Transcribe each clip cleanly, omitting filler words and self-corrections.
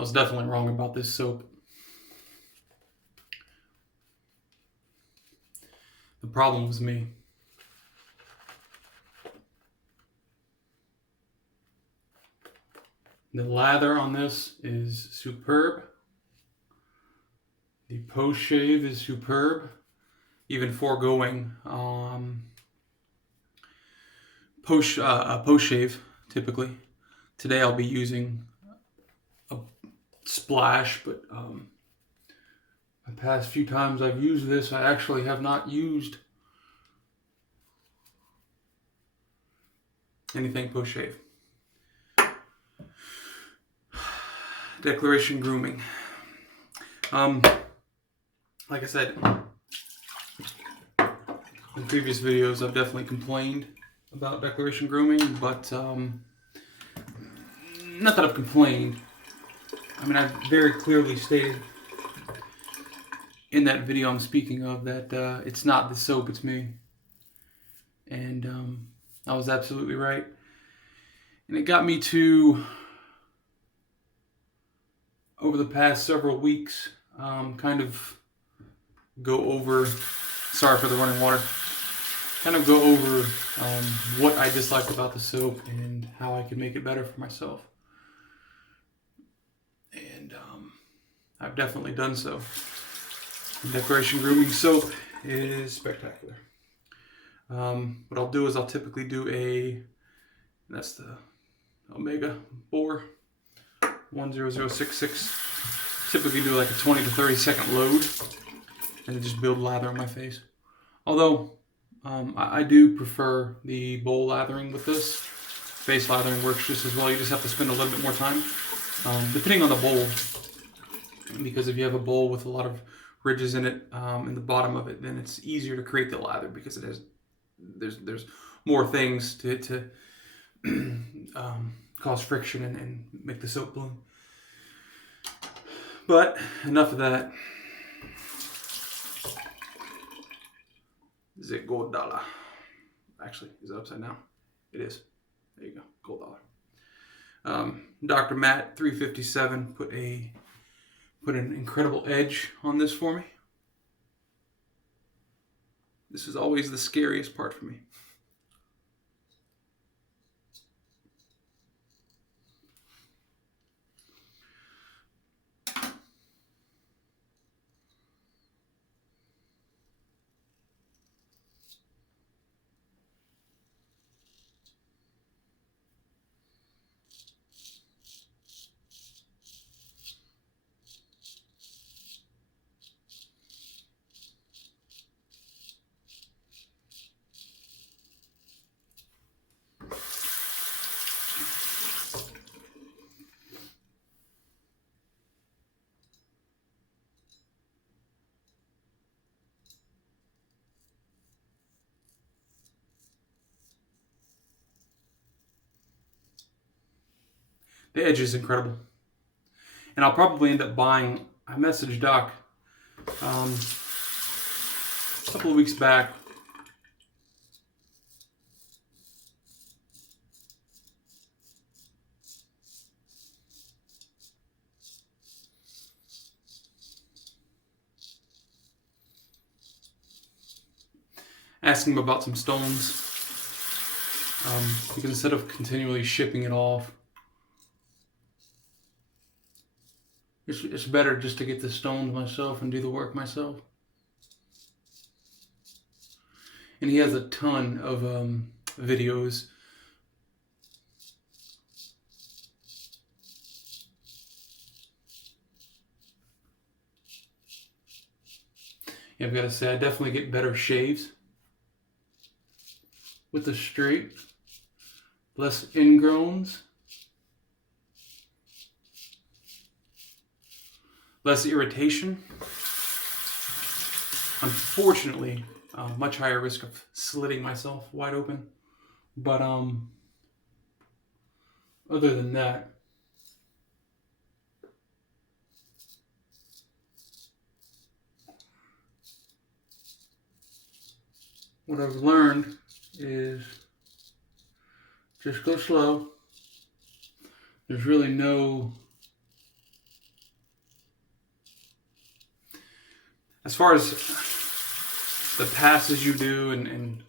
I was definitely wrong about this soap. The problem was me. The lather on this is superb. The post shave is superb. Even foregoing post shave typically. Today I'll be using a splash, but the past few times I've used this, I actually have not used anything post shave. Declaration grooming. Like I said, in previous videos, I've definitely complained about declaration grooming, but not that I've complained. I mean, I've very clearly stated in that video I'm speaking of that it's not the soap, it's me. And I was absolutely right. And it got me to, over the past several weeks, kind of go over, sorry for the running water, kind of go over what I disliked about the soap and how I could make it better for myself. And I've definitely done so. The Declaration Grooming soap is spectacular. What I'll do is I'll typically do that's the Omega Bore 10066. Typically do like a 20 to 30 second load and then just build lather on my face. Although I do prefer the bowl lathering with this. Face lathering works just as well. You just have to spend a little bit more time, depending on the bowl. Because if you have a bowl with a lot of ridges in it, in the bottom of it, then it's easier to create the lather because it has there's more things to cause friction and make the soap bloom. But enough of that. Is it gold dollar? Actually, is it upside down? It is. There you go, gold dollar. Dr. Matt 357 put an incredible edge on this for me. This is always the scariest part for me. The edge is incredible. And I'll probably end up buying, I messaged Doc a couple of weeks back. Asking him about some stones. Because instead of continually shipping it off, it's better just to get the stones myself and do the work myself. And he has a ton of videos. Yeah, I've got to say, I definitely get better shaves with the straight, less ingrowns, less irritation. Unfortunately, much higher risk of slitting myself wide open. But other than that, what I've learned is just go slow. There's really no as far as the passes you do and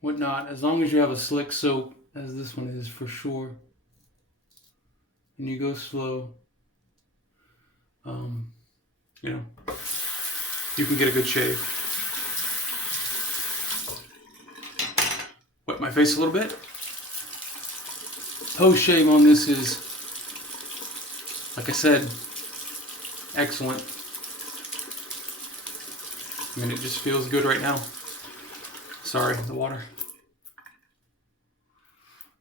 whatnot, as long as you have a slick soap, as this one is for sure, and you go slow, you know, you can get a good shave. Wet my face a little bit. Post shave on this is, like I said, excellent. I mean, it just feels good right now. Sorry, the water.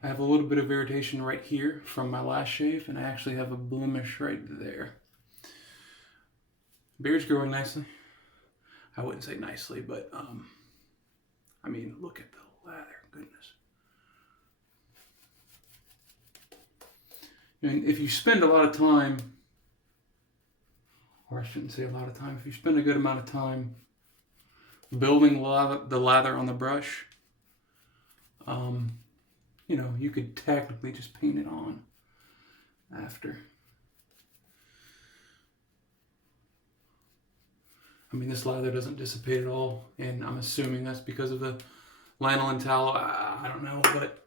I have a little bit of irritation right here from my last shave, and I actually have a blemish right there. Beard's growing nicely. I wouldn't say nicely, but I mean, look at the lather, goodness. I mean, if you spend a lot of time, or I shouldn't say a lot of time, if you spend a good amount of time building the lather on the brush, you know, you could technically just paint it on after. I mean, this lather doesn't dissipate at all, and I'm assuming that's because of the lanolin tallow. I don't know, but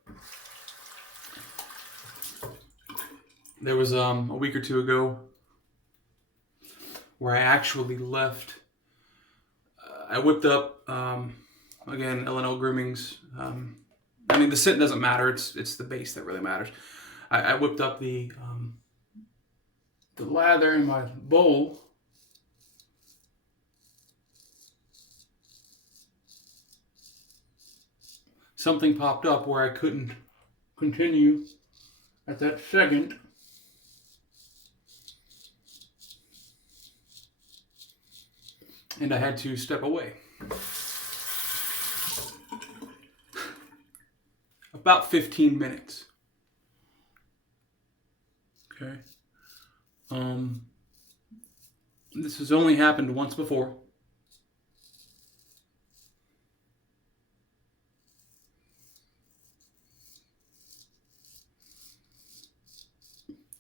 there was a week or two ago where I actually left. I whipped up again L&L Grooming's. I mean, the scent doesn't matter. It's the base that really matters. I whipped up the lather in my bowl. Something popped up where I couldn't continue at that second. And I had to step away. About 15 minutes. Okay. This has only happened once before.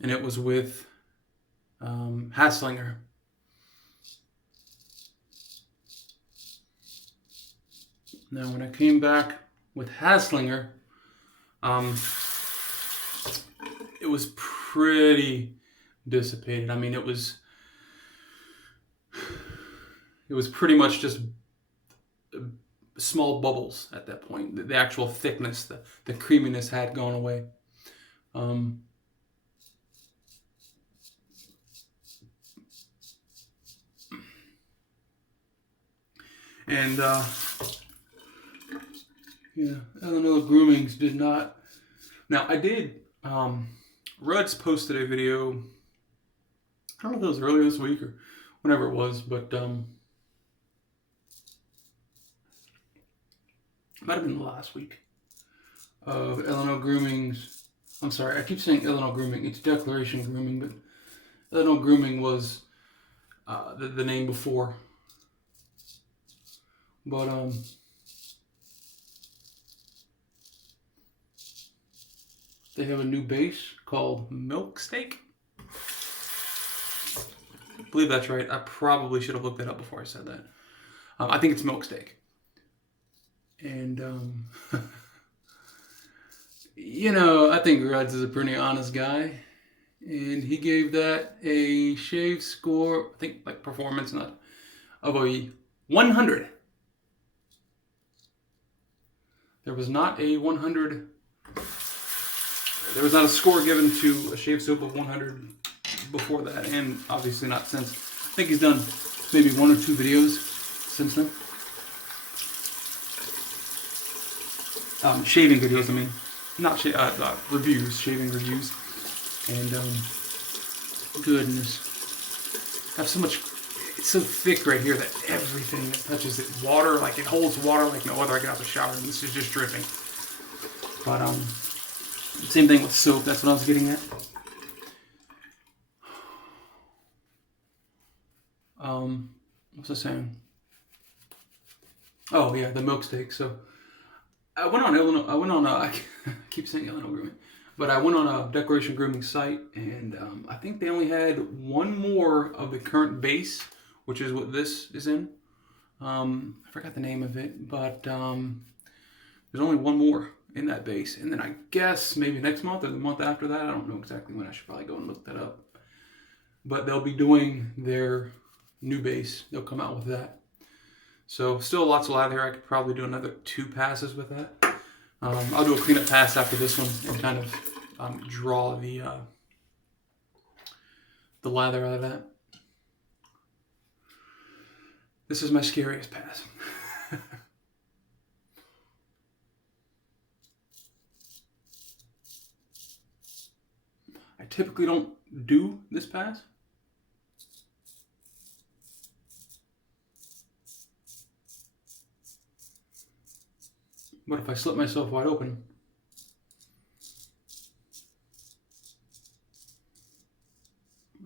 And it was with Hasslinger. Now, when I came back with Hasslinger, it was pretty dissipated. I mean, it was pretty much just small bubbles at that point. The actual thickness, the creaminess had gone away. And yeah, L&L Groomings did not. Now I did. Ruds posted a video. I don't know if it was earlier this week or whenever it was, but might have been last week. Of L&L Grooming's. I'm sorry, I keep saying L&L Grooming. It's Declaration Grooming, but L&L Grooming was the name before. But they have a new base called Milk Steak. I believe that's right. I probably should have looked that up before I said that. I think it's Milk Steak. And you know, I think Ruds is a pretty honest guy, and he gave that a shave score, I think like performance, not of a 100. There was not a 100. There was not a score given to a shave soap of 100 before that, and obviously not since. I think he's done maybe 1 or 2 videos since then. Shaving videos, I mean. Not reviews, shaving reviews. And, goodness. I have so much, it's so thick right here that everything that touches it, water, like it holds water like no other. I get out the shower and this is just dripping. But, same thing with soap, that's what I was getting at. What's I saying? Oh yeah, the milk steak. So I went on I keep saying L&L Grooming, but I went on a Declaration Grooming site, and I think they only had 1 more of the current base which is what this is in. I forgot the name of it, but there's only one more in that base. And then I guess maybe next month or the month after that, I don't know exactly when. I should probably go and look that up. But they'll be doing their new base. They'll come out with that. So still lots of lather here. I could probably do another 2 passes with that. I'll do a cleanup pass after this one and kind of draw the lather out of that. This is my scariest pass. I typically don't do this pass. But if I slip myself wide open,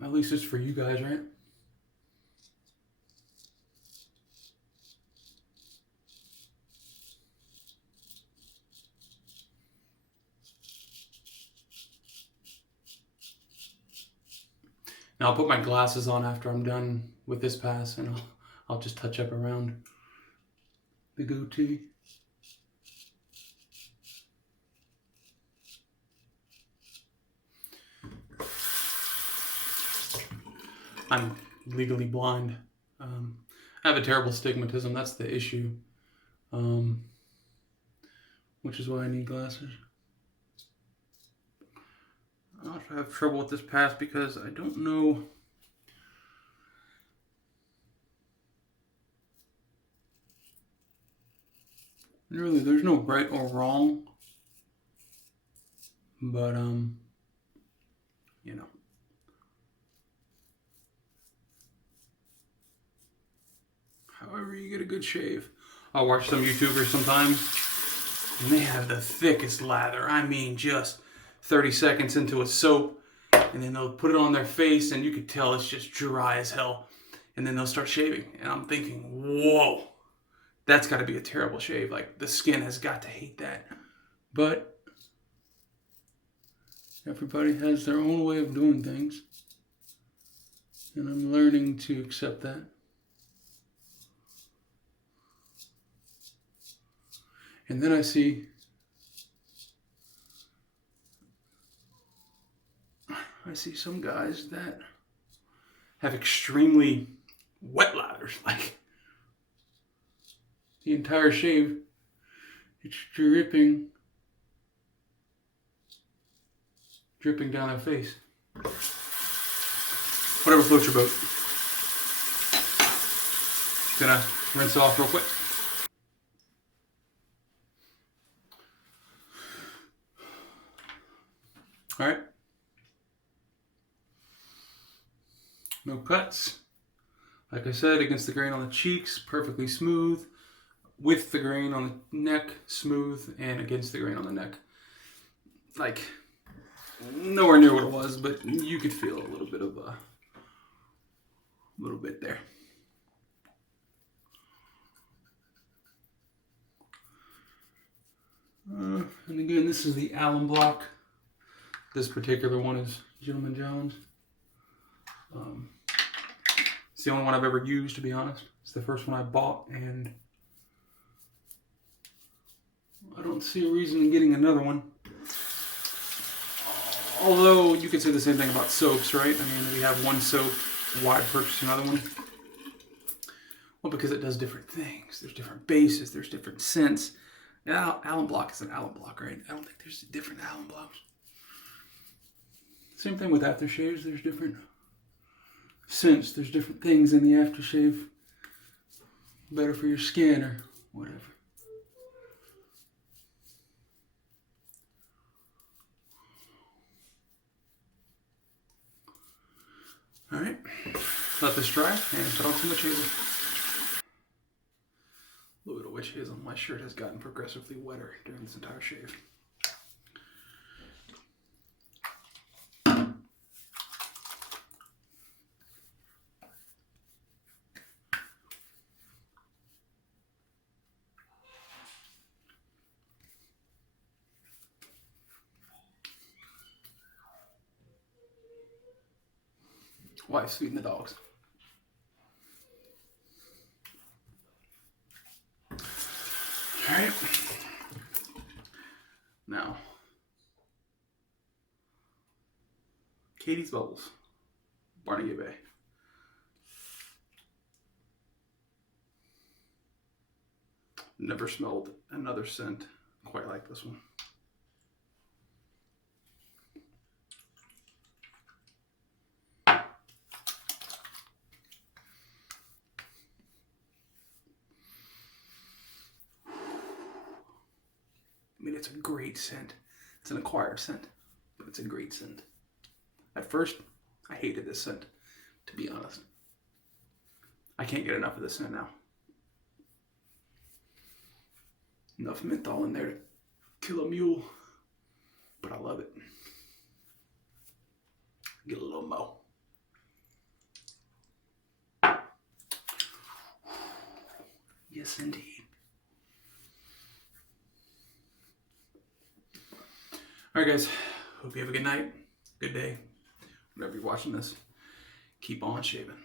at least it's for you guys, right? Now I'll put my glasses on after I'm done with this pass, and I'll just touch up around the goatee. I'm legally blind. I have a terrible astigmatism. That's the issue, which is why I need glasses. I also have trouble with this pass because I don't know. Really, there's no right or wrong, but you know. However you get a good shave. I'll watch some YouTubers sometimes, and they have the thickest lather. I mean, just 30 seconds into a soap, and then they'll put it on their face, and you could tell it's just dry as hell. And then they'll start shaving, and I'm thinking, whoa, that's got to be a terrible shave. Like, the skin has got to hate that. But everybody has their own way of doing things, and I'm learning to accept that. And then I see some guys that have extremely wet lathers, like the entire shave, it's dripping down their face. Whatever floats your boat. Just gonna rinse off real quick. All right. No cuts. Like I said, against the grain on the cheeks, perfectly smooth. With the grain on the neck, smooth. And against the grain on the neck. Like, nowhere near what it was, but you could feel a little bit of a little bit there. And again, this is the alum block. This particular one is Gentleman Jones. It's the only one I've ever used, to be honest. It's the first one I bought, and I don't see a reason in getting another one. Although, you could say the same thing about soaps, right? I mean, we have one soap, why purchase another one? Well, because it does different things. There's different bases, there's different scents. Now, alum block is an alum block, right? I don't think there's different alum blocks. Same thing with aftershaves. There's different scents. There's different things in the aftershave. Better for your skin or whatever. All right. Let this dry and put on some witch hazel. A little bit of witch hazel. My shirt has gotten progressively wetter during this entire shave. Wife's feeding the dogs. Now, Catie's Bubbles, Barnegat Bay. Never smelled another scent quite like this one. I mean, it's a great scent. It's an acquired scent, but it's a great scent. At first, I hated this scent, to be honest. I can't get enough of this scent now. Enough menthol in there to kill a mule, but I love it. Get a little mo. Yes, indeed. All right, guys. Hope you have a good night, good day, whenever you're watching this. Keep on shaving.